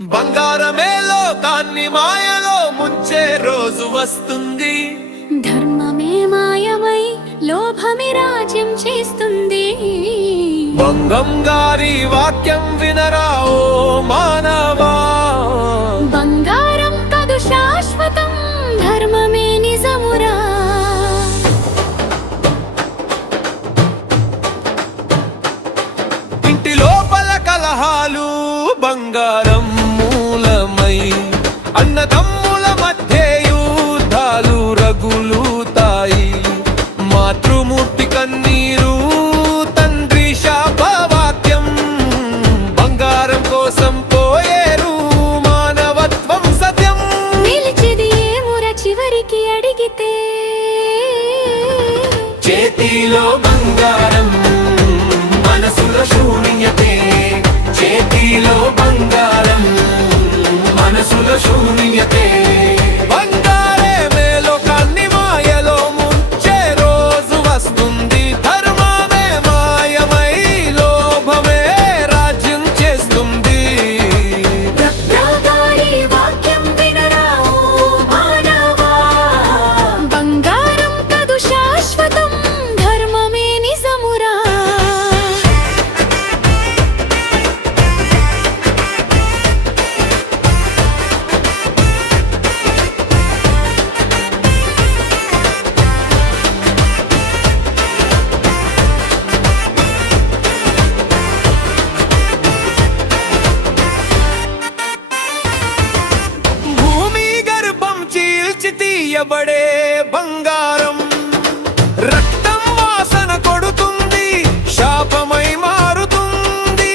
బంగారమే లోకాన్ని మాయలో ముంచే రోజు వస్తుంది. ధర్మమే మాయమై లోభమే రాజ్యం చేస్తుంది. బంగం గారి వాక్యం వినరా ఓ మానవా, బంగారం కదు శాశ్వతం, ధర్మమే నిజమురా. ఇంటి లోపల కలహాలు బంగారం మూలమై, అన్నదమ్ముల మధ్య యుద్ధాలు రగులుతాయి. మాతృమూర్తి కన్నీరు, తండ్రి శాపవాక్యం, బంగారం కోసం పోయేరు మానవత్వం సత్యం. నిలిచేది ఏమురా చివరికి అడిగితే, చేతిలో బంగారం మనసులో శూన్యతే. చేతిలో బంగారం మనసులో శూన్యతే. బంగారే మేలోకాన్ని మాయలో ముంచే రోజు వస్తుంది. ధర్మమే మాయమై లోభమే రాజ్యం చేస్తుంది. రత్నాగారి వాక్యం వినరా ఓ మానవా, బంగారం కదు శాశ్వతం, ధర్మమే నిజమురా. భూమి గర్భం చీల్చి తీయబడే బంగారం రక్తం వాసన కొడుతుంది, శాపమై మారుతుంది.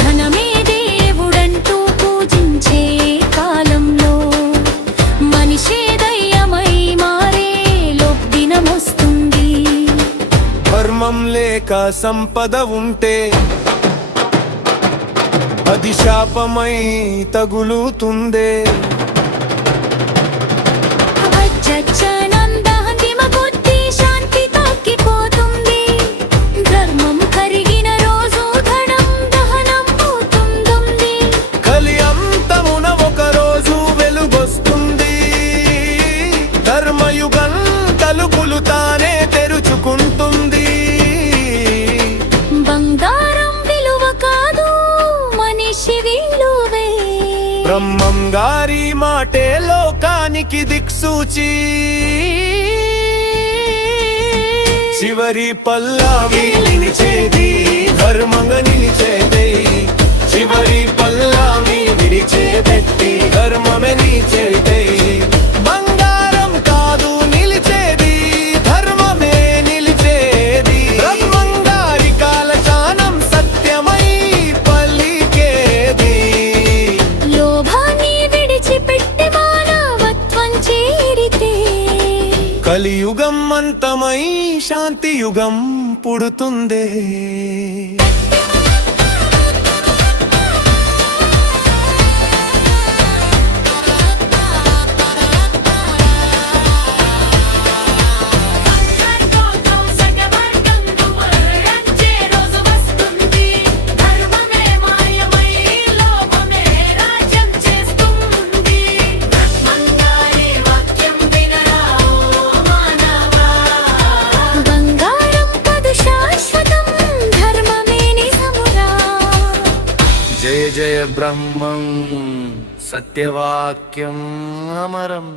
ధనమే దేవుడంటూ పూజించే కాలంలో మనిషే దయ్యమై మారే దినమొస్తుంది. ధర్మం లేక సంపద ఉంటే అది శాపమై తగులుతుందే. అచ్చచ్చనందాంతిమ బుద్ధి శాంతి తగ్గిపోతుంది. ధర్మం కరిగిన రోజు ధనం దహనం అవుతుంది. కలి అంతమున ఒక రోజు వెలుగొస్తుంది. ధర్మయుగం తలుపులు తానే తెరుచుకుంటుంది. బంగారం విలువ కాదు, మనిషి విలువే. బ్రహ్మం గారి మాటే లోకానికి దిక్సూచి. చివరి పల్లవి నిలిచేది ధర్మంగా నిలిచేది. చివరి పల్లవి నిలిచేదెట్టి ధర్మమే నిలిచేది. బంగారం కాదు నిలిచేది, ధర్మమే నిలిచేది. బ్రహ్మం గారి కాలచానం సత్యమై పలికేది. లోభాన్ని విడిచిపెట్టి మానవత్వం చేరితే, కలియుగం అంతమై శాంతి యుగం పుడుతుందే. బంగారం కదు శాశ్వతం, ధర్మమే నిజమురా. జయ జయ బ్రహ్మం సత్యవాక్యం అమరం.